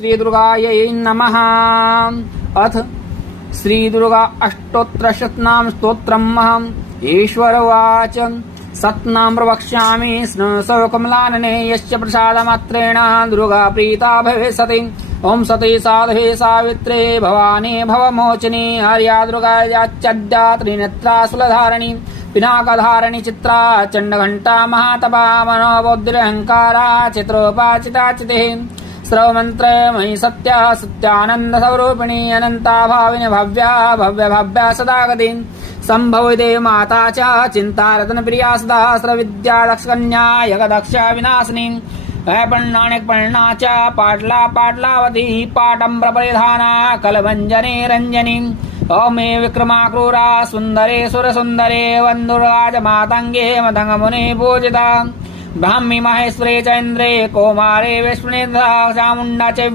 श्री दुर्गायै नमः। अथ श्री दुर्गा अष्टोत्तरशतनाम स्तोत्रम्। ईश्वर उवाच सत्नां प्रवक्ष्यामि स्नसकमलानने यस्य प्रसादमात्रेण दुर्गा प्रीता भविष्यति। ओं सती साध्वे सावित्रे भवानी भवमोचिनी आर्या दुर्गा याच्चद्या त्रिनेत्रा शूलधारिणी पिनाकधारिणी चित्रा चण्डघण्टा महातपा मनोबौद्धिरहङ्कारा चित्रोपाचिताचितिः स्रवमन्त्र मयि सत्या सत्यानन्द स्वरूपिणी अनन्ता भाविनी भव्या भव्य भव्या सदा गति सम्भविते माता च चिन्तारत्नप्रिया सदा स्रविद्या दक्षकन्या यगदक्ष विनाशिनी पर्णाण्यपर्णा च पाटला पाटलावती पाटम्बरपरिधाना कलभञ्जने रञ्जनी ओमे विक्रमा क्रूरा सुन्दरे सुरसुन्दरे वन्दुराज मातङ्गे मदङ्गमुने पूजिता ब्राह्मी महेश्वरे च इन्द्रे कौमारे विष्णुने चामुण्डा च